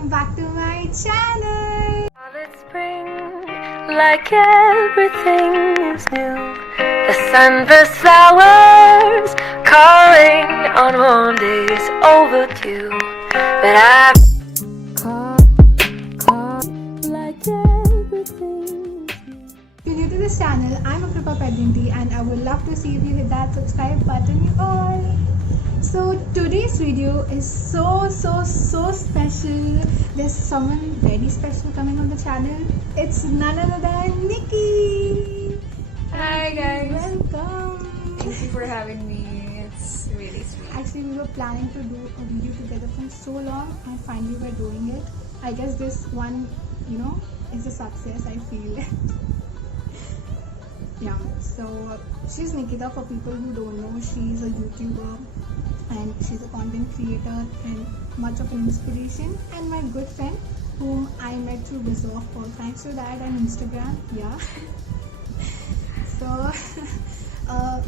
welcome back to my channel. Solid spring, like everything is new. The sunburst flowers calling on warm days overdue. But I like everything is new. If you're new to this channel, I'm Akripa Pedinti and I would love to see if you hit that subscribe button, you all. So today's video is so special. There's someone very special coming on the channel. It's none other than Nikki. Hi guys. Welcome. Thank you for having me. It's really sweet. Actually, we were planning to do a video together for so long and finally we're doing it. I guess this one, is a success, I feel. Yeah, so she's Nikita. For people who don't know, she's a YouTuber and she's a content creator and much of an inspiration, and my good friend whom I met through Bizarre, all thanks to that, and Instagram. Yeah. So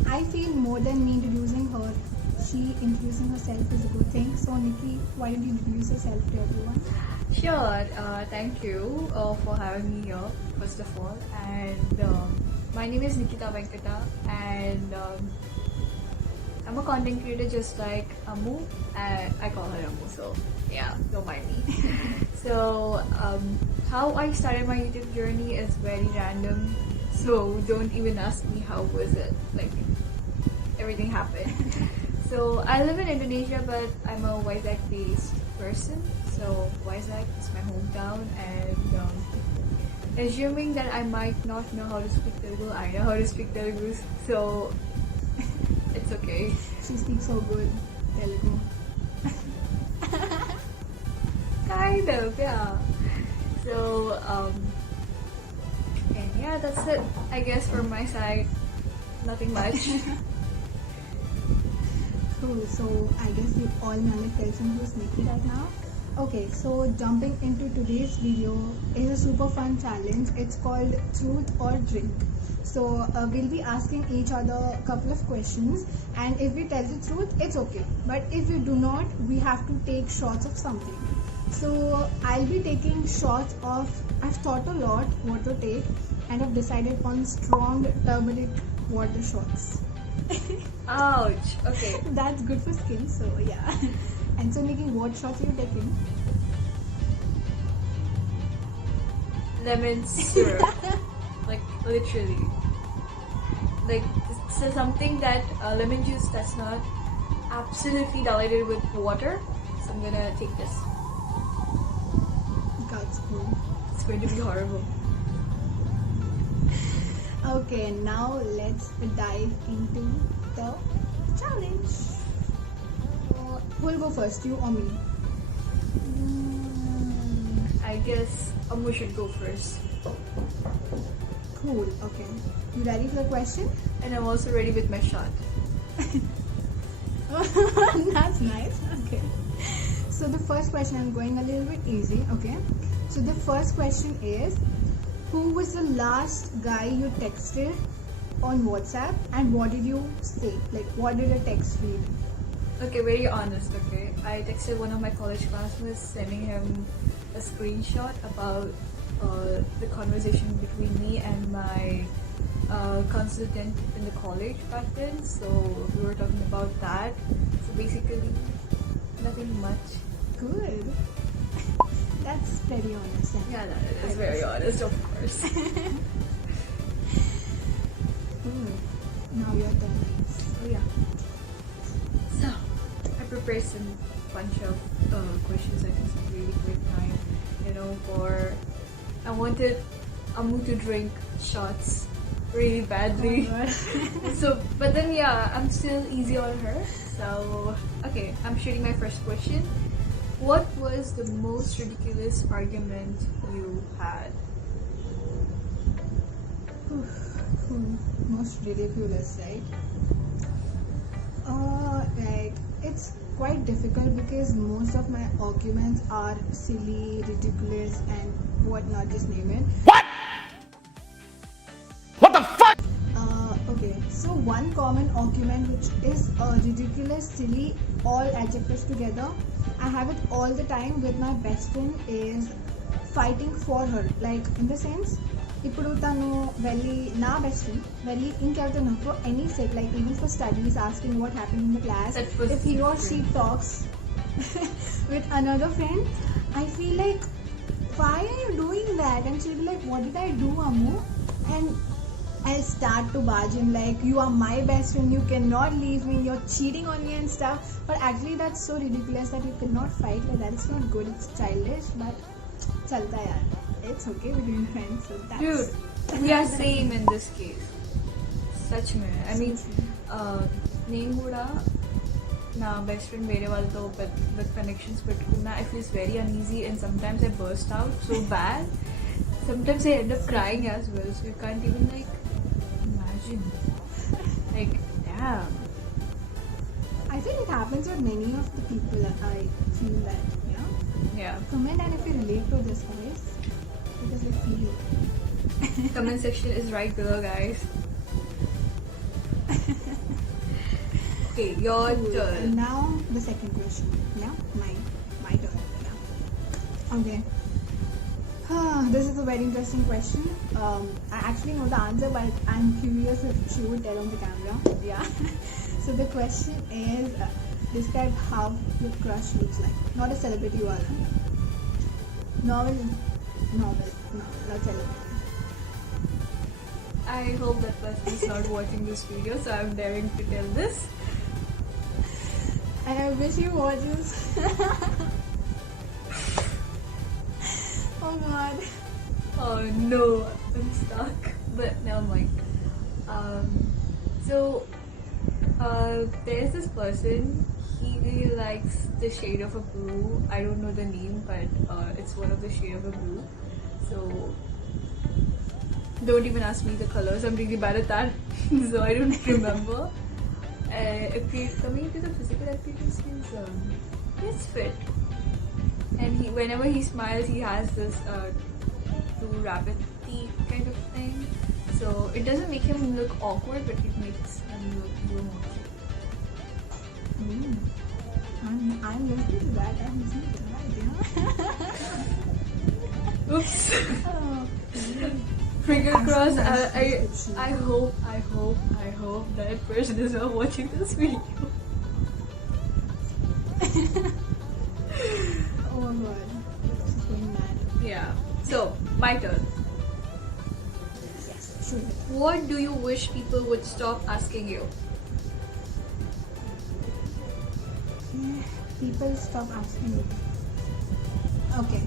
I feel more than me introducing her, she introducing herself is a good thing. So Nikki, why don't you introduce yourself to everyone? Sure. Thank you for having me here, first of all. And my name is Nikita Venkata, and I'm a content creator just like Amu. I call her Amu, so yeah, don't mind me. So how I started my YouTube journey is very random. So don't even ask me how was it. Like everything happened. So I live in Indonesia, but I'm a Vizag-based person. So Vizag is my hometown, and assuming that I might not know how to speak Telugu, I know how to speak Telugu. So it's okay. She speaks so good Telugu. Kind of, yeah. So and yeah, that's it. I guess from my side, nothing much. Cool. So I guess you all know the person who's Nikki right now. Okay, so jumping into today's video is a super fun challenge. It's called Truth or Drink. So we'll be asking each other a couple of questions, and if we tell the truth, it's okay. But if we do not, we have to take shots of something. So I'll be taking shots of, I've thought a lot what to take, and I've decided on strong turmeric water shots. Ouch. Okay. That's good for skin, so yeah. And so Nikki, what shots are you taking? Lemon syrup. Like literally. Like so something that lemon juice that's not absolutely diluted with water. So I'm gonna take this. That's cool. It's going to be horrible. Okay, now let's dive into the challenge. Who'll go first, you or me? I guess Amu should go first. Cool, okay. You ready for the question? And I'm also ready with my shot. That's nice, okay. So the first question, I'm going a little bit easy, okay? So the first question is, who was the last guy you texted on WhatsApp and what did you say? Like, what did the text read? Okay, very honest, okay. I texted one of my college classmates sending him a screenshot about the conversation between me and my consultant in the college back then. So we were talking about that. So basically, nothing much. Good. That's very honest. Yeah, that is very honest, of course. Now your turn. So yeah. So I prepared some bunch of questions. I think some really quick time. For I wanted Amu to drink shots really badly. So, but then yeah, I'm still easy on her. So okay, I'm shooting my first question. What was the most ridiculous argument you had? Most ridiculous, right? Right. It's quite difficult because most of my arguments are silly, ridiculous, and whatnot. Just name it. What the fuck? Okay. So one common argument which is ridiculous, silly, all adjectives together. I have it all the time with my best friend is fighting for her. Like in the sense, ఇప్పుడు తను వెళ్ళి నా best friend వెళ్ళి ఇంకెవరితో for any set like even for studies asking what happen in the class if he or she talks with another friend, I feel like, why are you doing that? And she'll be like, what did I do, Ammu? And I'll start to barge in like, you are my best friend, you cannot leave me, you're cheating on me and stuff. But actually that's so ridiculous that you cannot fight like that. It's not good, it's childish, but chalta yaar. It's okay between friends. So that's Dude, we are same in this case. Such man. I mean, నేను కూడా నా best friend వేరే వాళ్ళతో with connections పెట్టుకున్నా I feels very uneasy and sometimes I burst out so bad. Sometimes I end up crying as well, so you can't even like imagine. Like, damn. I think it happens with many of the people. I feel that, yeah. Yeah. Comment and if you relate to this, guys, because we feel it. Comment section is right below, guys. Okay, your turn. And now the second question. Yeah, my turn. Yeah. Okay. This is a very interesting question. I actually know the answer, but I'm curious if she would tell on the camera. Yeah. So the question is, describe how your crush looks like. Not a celebrity one. Novel, not celebrity. I hope that person is not watching this video, so I'm daring to tell this. And I wish he watches. Oh God. Oh no, I'm stuck. But never mind. So there's this person. He really likes the shade of a blue. I don't know the name, but it's one of the shade of a blue. So don't even ask me the colors. I'm really bad at that, so I don't remember. If we're coming to the physical appearance, he's fit. And whenever he smiles, he has this two rabbit teeth kind of thing. So it doesn't make him look awkward, but it makes him look more cute. I'm listening to that. I'm listening to that. Yeah. Oops. Oh. Finger crossed. Description. I hope that person is not watching this video. Oh my God. This is going mad. Yeah. So my turn. Yes, sure. What do you wish people would stop asking you? People stop asking me. Okay.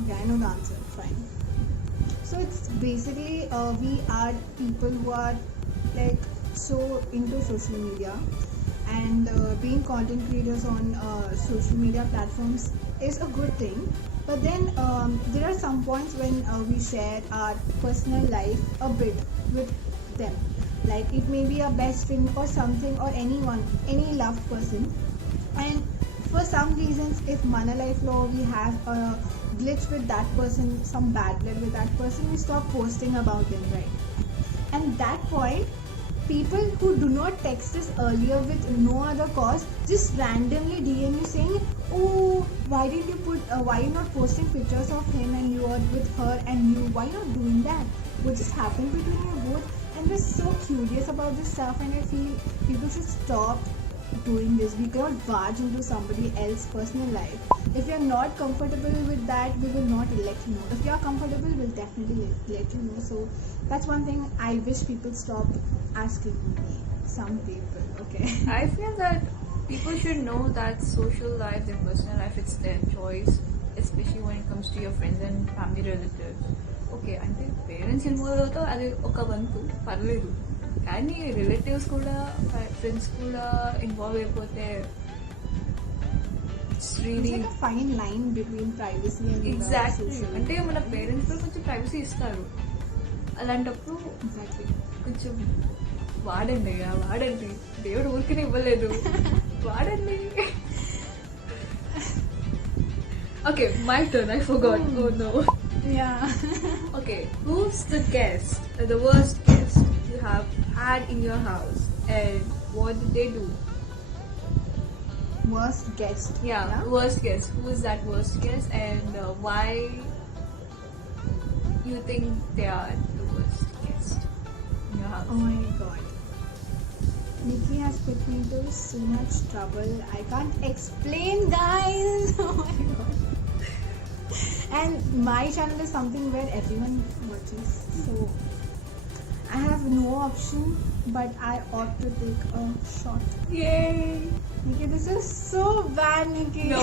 Okay, I know the answer. Fine. So it's basically we are people who are like so into social media, and being content creators on social media platforms is a good thing. But then there are some points when we share our personal life a bit with them. Like it may be a best friend or something, or anyone, any loved person. And for some reasons, if mana life law we have a glitch with that person, some bad blood with that person, we stop posting about them, right? And that point, people who do not text us earlier with no other cause just randomly DM you saying, oh, why didn't you why you not posting pictures of him and you are with her and you, why not doing that? What just happened between you both? And we're so curious about this stuff, and I feel people should stop doing this. We cannot barge into somebody else's personal life. If you're not comfortable with that, we will not let you know. If you're comfortable, we'll definitely let you know. So that's one thing I wish people stop asking me. Some people, okay. I feel that people should know that social life, their personal life, it's their choice, especially when it comes to your friends and family relatives. Okay అంటే parents involve అవుతా అది ఒక వంతు పర్లేదు, కానీ relatives కూడా friends కూడా involve అయిపోతే It's like a fine line between privacy and exactly. social. అంటే మన పేరెంట్స్ కూడా కొంచెం ప్రైవసీ ఇస్తారు, అలాంటప్పుడు Exactly. కొంచెం వాడండి దేవుడు ఊరికనే ఇవ్వలేదు, వాడండి. Okay, my turn. I forgot. Oh no. Yeah. Okay, who's the worst guest you have had in your house, and what did they do? Worst guest. Yeah, worst guest. Who is that worst guest, and why you think they are the worst guest in your house? Oh my god. Nikki has put me into so much trouble. I can't explain, guys. Oh my god. And my channel is something where everyone watches. So I have no option, but I ought to take a shot. Yay! Nikki, this is so bad, Nikki. No.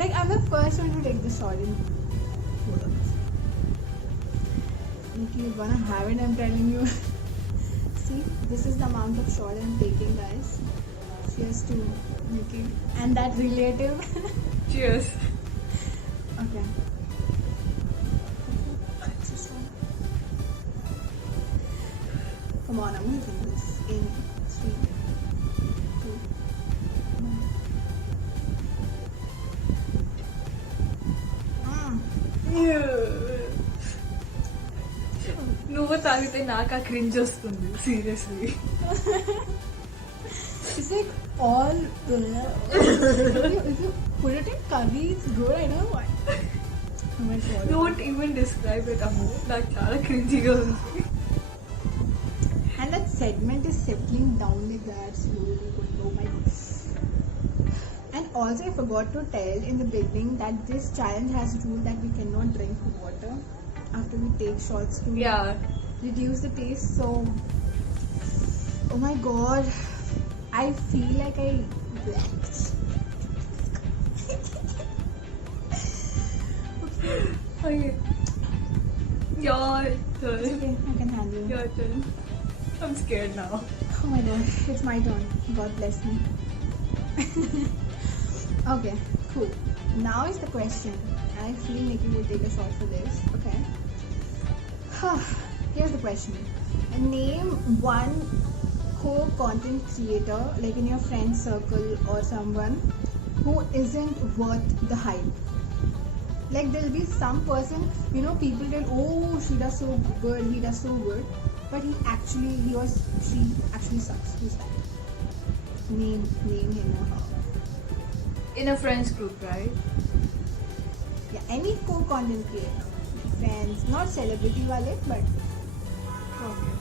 Like, I'm the first one to take the shot in both of us. Nikki, you're gonna have it, I'm telling you. See, this is the amount of shot I'm taking, guys. Cheers to Nikki and that relative. Cheers. Okay. Come on, I'm gonna drink this in 3, 2, 1. నువ్వు తాగితే నాకు ఆ cringe వస్తుంది seriously. It's like all. If you put it in curry, it's good. I know why. Oh my god. Don't even describe it అమ్మో, నాకు చాలా క్రింజీగా ఉంది. And that segment is settling down like that slowly going, oh my god. And also I forgot to tell in the beginning that this challenge has a rule that we cannot drink water after we take shots to reduce the taste. So oh my god, I feel like I blacked. Okay. Your turn. Okay, I can handle it. Your turn. I'm scared now. Oh my god, it's my turn. God bless me. Okay, cool. Now is the question. I feel Nikki will take a shot for this. Okay. Here's the question. Name one co-content creator, like in your friend circle or someone, who isn't worth the hype. Like there'll be some person, you know, people tell, oh, she does so good, he does so good, but she actually sucks. Who's that? Name him or her. In a friends group, right? Yeah, any co-content creator, friends, not celebrity wale, but Okay.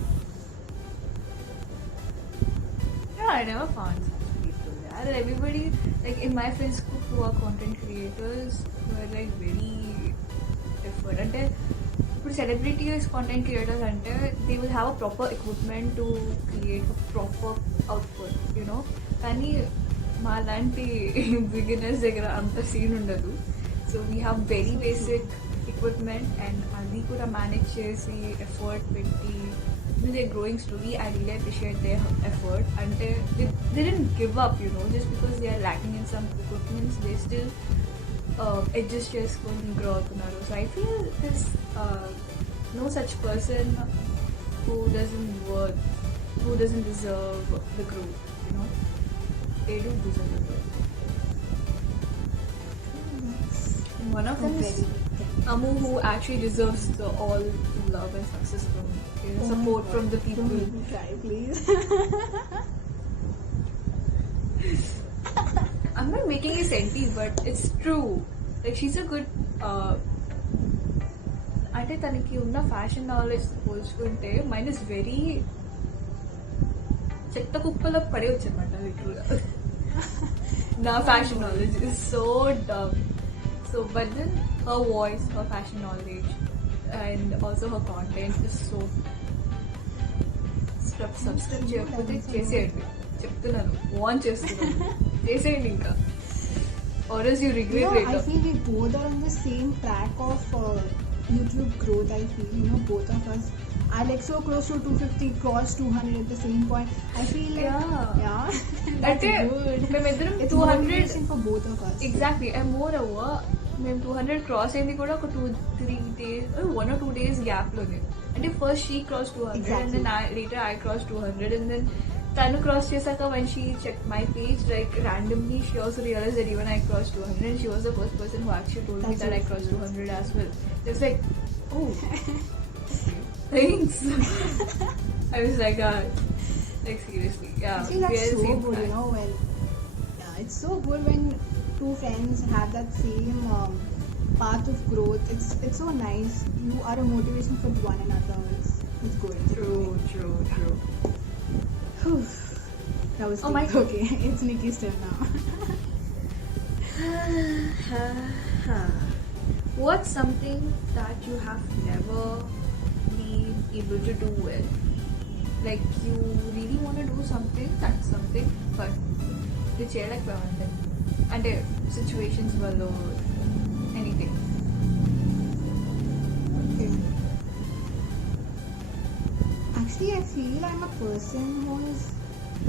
Yeah, I never found such people. Yeah, everybody, like in my friends group who are content creators, who are like very different. And ఇప్పుడు celebrities content creators అంటే they will have a proper equipment to create a proper output, you know. కానీ మా లాంటి beginners దగ్గర అంత scene ఉండదు. So we have very basic equipment and అది కూడా మేనేజ్ చేసి ఎఫర్ట్ పెట్టి they growing slowly. I really appreciate the effort. అంటే they didn't give up, you know, just because they are lacking in some equipments they still adjust చేసుకొని grow అవుతున్నారు. So I feel this no such person who doesn't deserve the growth, you know. They do deserve the growth. One of them is Amu, who actually deserves all love and success from, you know, support from the people. Don't make me cry, please. I'm not making a senti, but it's true. Like she's a good అంటే తనకి ఉన్న fashion knowledge పోల్చుకుంటే mind is very చెత్త కుప్పలో పడే వచ్చనమాట లిటరల్గా. నా fashion knowledge is so dumb. So but then her voice, her fashion knowledge and also her content is so subscribe చేయకపోతే చేసేయండి, చెప్తున్నాను, వాన్ చేస్తున్నాను, చేసేయండి ఇంకా. Or else you regret later. I feel we both are on the same track of YouTube growth. I feel, you know, both of us are like so close to 250, cross 200 at the same point. I feel like yeah that's good. మేమిద్దరం It's 200 motivation for both of us. Exactly. And more over మేము 200 cross అయింది కూడా ఒక 2-3 days, 1 or 2 days గ్యాప్లోనే. అంటే first she cross 200 and then later I crossed 200 and then తను cross చేశాక when she checked my page, like randomly she also realized that even I crossed 200 and she was the first person who actually told me that I crossed 200 as well. Just like, oh, thanks. I was like, Like seriously, yeah. Actually, we are that's the so same good, frat. you know, when yeah, it's so good when two friends have that same path of growth. It's so nice. You are a motivation for one another. It's good. True. Whew. That was Oh my deep. God. Okay, it's Nikki's turn now. What's something that you have never been able to do well? Like you really want to do something, that's something, but you చేయలేకపోయావంటే అంటే situations వల్ల anything. Okay. Actually, I feel I'm a person who's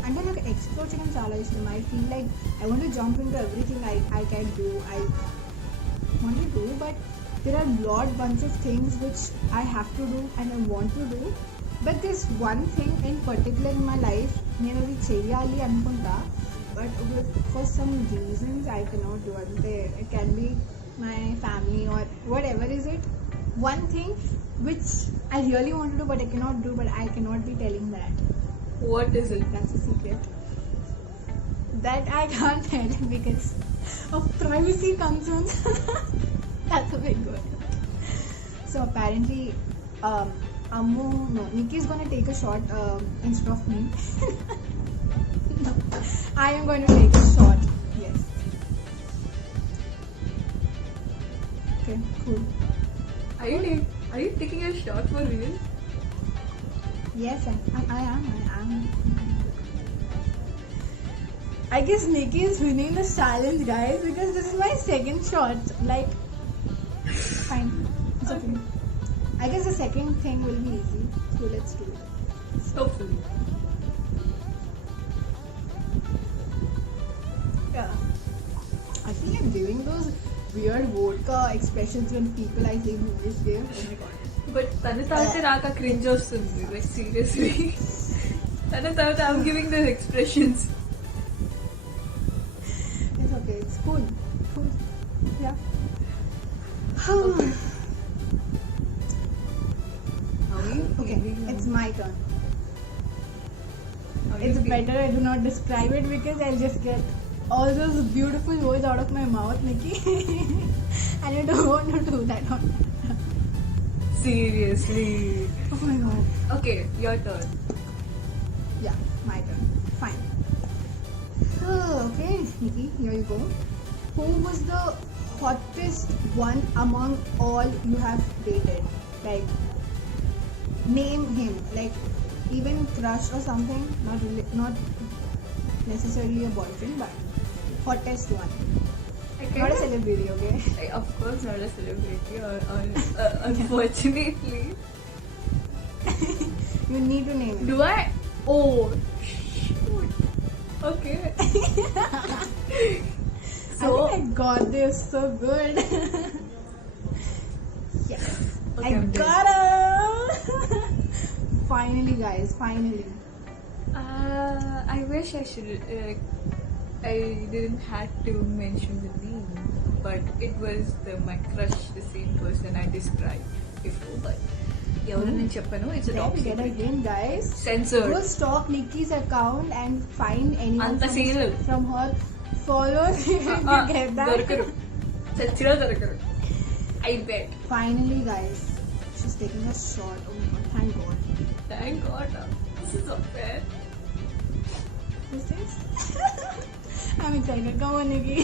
అంటే నాకు explore చేయడం చాలా ఇష్టం. I feel like I want to jump into everything I can do. I want to do, but there are bunch of things which I have to do and I want to do. But there's one thing in particular in my life నేను అది చెయ్యాలి అనుకుంటా, but for some reasons I cannot do it. It can be my family or whatever is it. One thing which I really want to do but I cannot do, but I cannot be telling that. What is it? That's a secret. That I can't tell because of privacy concerns. That's a big word. So apparently, Nikki's gonna take a shot instead of me. No, I am going to take a shot. Yes. Okay, cool. Are you taking a shot for real? Yes, I am. I guess Nikki is winning the challenge, guys, because this is my second shot. Like, fine. It's okay. I guess the second thing will be easy. So let's do it. Hopefully. Yeah. I feel like giving those weird vodka expressions when people I say movies give. Oh my god. But తన తాగితే నాకు ఆ cringe వస్తుంది. Like seriously. తన తాగితే I'm giving the expressions. It's okay. It's cool. Cool. Yeah. Okay. How are you Okay, feeling now? it's my turn. How are you It's feeling? better I do not describe it because I'll just get all those beautiful words out of my mouth, Nikki. And I don't want to do that on. Seriously. Oh my god. Okay, your turn. Yeah, my turn. Fine. Okay, Nikki, here you go. Who was the hottest one among all you have dated? Like, name him. Like, even crush or something. Not necessarily a boyfriend, but hottest one. Not a celebrity, okay? Of course not a celebrity or unfortunately. You need to name it. Do I? Oh, shoot. Okay. I think I got this so good. Yes. Okay, I I'm dead. got it. Finally, guys. Finally. I wish I should. I didn't have to mention the name, but it was my crush, the same person I described before. But ఎవరు నేను చెప్పాను, it's a top Let's get secret. again, guys. Censored. Go stalk Nikki's account and find anyone Anta serial. from her. Follow you get that. దొరకరు, చచ్చినా దొరకరు. I bet. Finally, guys. She's taking a shot. Oh my god, thank god. Thank God. This is unfair. Who's this? I'm excited. Come on, Nikki.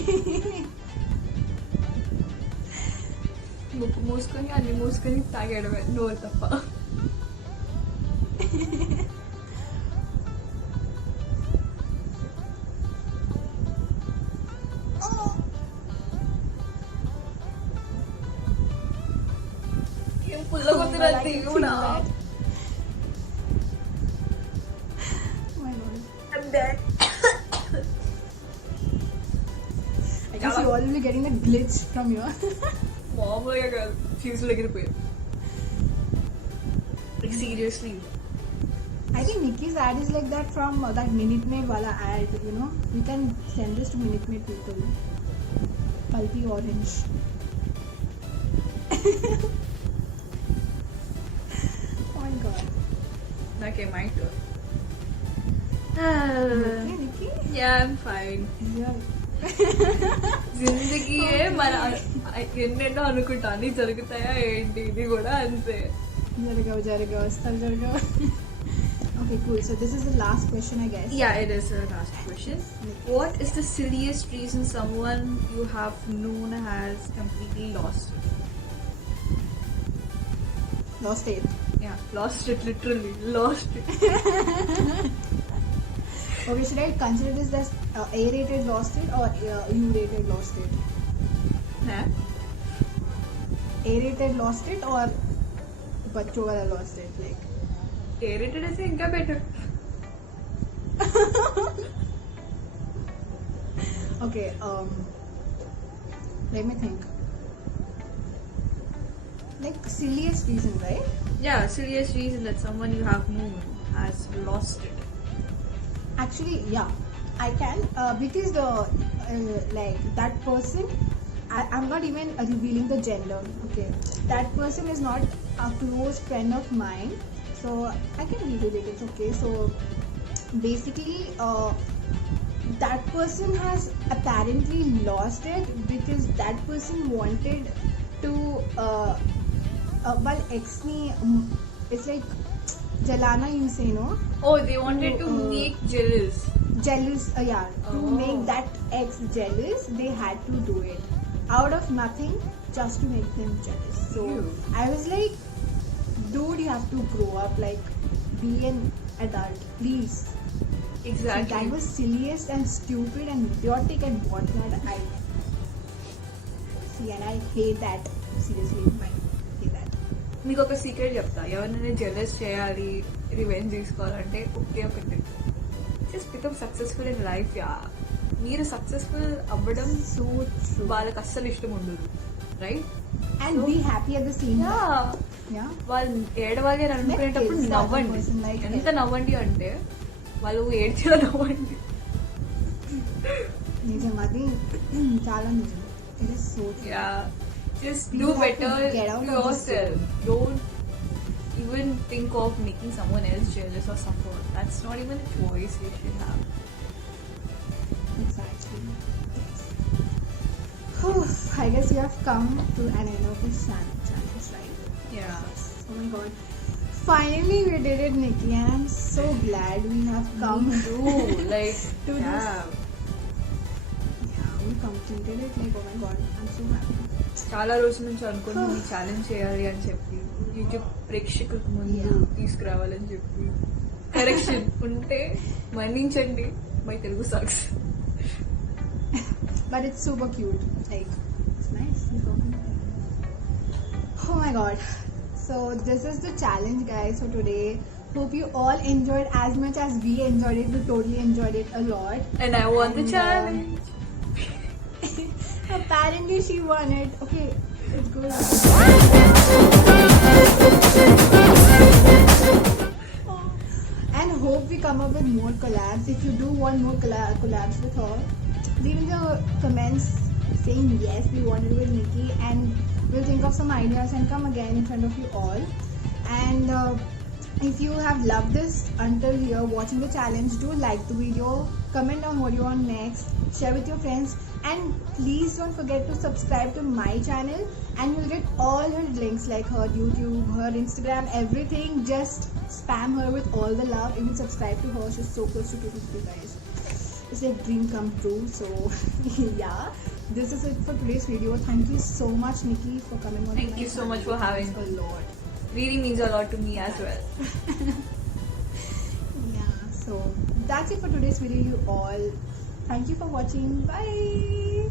ముక్కు మూసుకొని అన్ని మూసుకొని తాగడమే, నోరు తప్ప. ఏం పుల్లగొద్దురా దేవుడా. Oh my god. I'm dead. I guess you all will be getting the glitch from here. మామూలుగా కాదు, ఫ్యూజులు ఎగిరిపోయాయి. Like seriously. I think Nikki's ad is like that from that Minute Maid wala ad, you know. We can send this to Minute Maid people. Pulpy orange. Oh my god. Okay, my turn. Okay, Nikki? Yeah, I'm fine. Yeah. జిందగీ మన ఎన్నెన్నో అనుకుంటా అన్ని జరుగుతాయా ఏంటి ఇది కూడా అంతే. జరగవు అస్సలు జరగవు. Okay, cool. So this is the last question, I guess. Yeah, it is a last question. What is the silliest reason someone you have known has completely lost it? Lost it. Yeah, lost it, literally lost it. Okay, should I consider this as A-rated lost it or U-rated lost it? Huh? A-rated lost it or बच्चों वाला lost it? Like. A-rated అయితే ఇంకా better. Okay, let me think. Like silliest reason, right? Yeah, serious reason that someone you have known has lost it. Actually, yeah, I can because the like that person, I'm not even revealing the gender. Okay, that person is not a close friend of mine, so I can reveal it. It's okay. So basically, that person has apparently lost it because that person wanted to well ex ni it's like jalana, you say, no? Oh, they wanted to make jealous. Jealous, yeah, to Oh. make that ex jealous, they had to do it out of nothing just to make them jealous. So Ew. I was like, dude, you have to grow up, like be an adult, please. Exactly. So that was silliest and stupid and idiotic and whatnot. I see, and I hate that, seriously. I hate that. మీకు ఒక secret చెప్తా, ఎవరినైనా jealous చేయాలి, revenge తీసుకోవాలంటే ఒకే ఒకటి, just become successful in life. Yeah, మీరు successful అవ్వడం So true. వాళ్ళకి అస్సలు ఇష్టం ఉండదు, right? And be happy at the same time. Yeah. వాళ్ళు ఏడవాలి అని అనుకునేటప్పుడు kids, నవ్వండి. that person like ఎంత it. నవ్వండి అంటే వాళ్ళు ఏడ్చినా నవ్వండి. నిజం, అది చాలా నిజం. It is so true. Yeah, just You do have to better get out to of this yourself. Don't even think of making someone else jealous or suffer. That's not even a choice you should have. Exactly. Whew, I guess we have come to an end of this challenge, right? Yeah. Oh my god. Finally we did it, Nikki, and I'm so glad we have come Me too. Like, to yeah. this. Yeah, we completed it. Like, oh my god, I'm so happy. చాలా రోజుల నుంచి అనుకున్నాను ఈ challenge చేయాలి అని చెప్పి, YouTube ప్రేక్షకులకు ముందు Yeah. తీసుకురావాలని చెప్పి. కరెక్షన్ ఉంటే మన్నించండి, my Telugu socks. But it's super cute. Like, it's nice. It's open. Oh my god. So this is the challenge, guys, for today. Hope you all enjoyed as much as we enjoyed it. We totally enjoyed it a lot. And I won the And, challenge. Apparently she won it. Okay, it's good. And hope we come up with more collabs. If you do want more collabs with her, leave in the comments saying yes, we want it with Nikki, and we'll think of some ideas and come again in front of you all. And if you have loved this until here, watching the challenge, do like the video, comment down what you want next, share with your friends, and please don't forget to subscribe to my channel, and you'll get all her links like her YouTube, her Instagram, everything. Just spam her with all the love. Even subscribe to her. She's so close to 250, guys. It's like dream come true. So yeah, this is it for today's video. Thank you so much, Nikki, for coming on. Thank my you so channel. much for having It means a lot. Really means a lot to me as well. Yeah, so that's it for today's video, you all. Thank you for watching. Bye.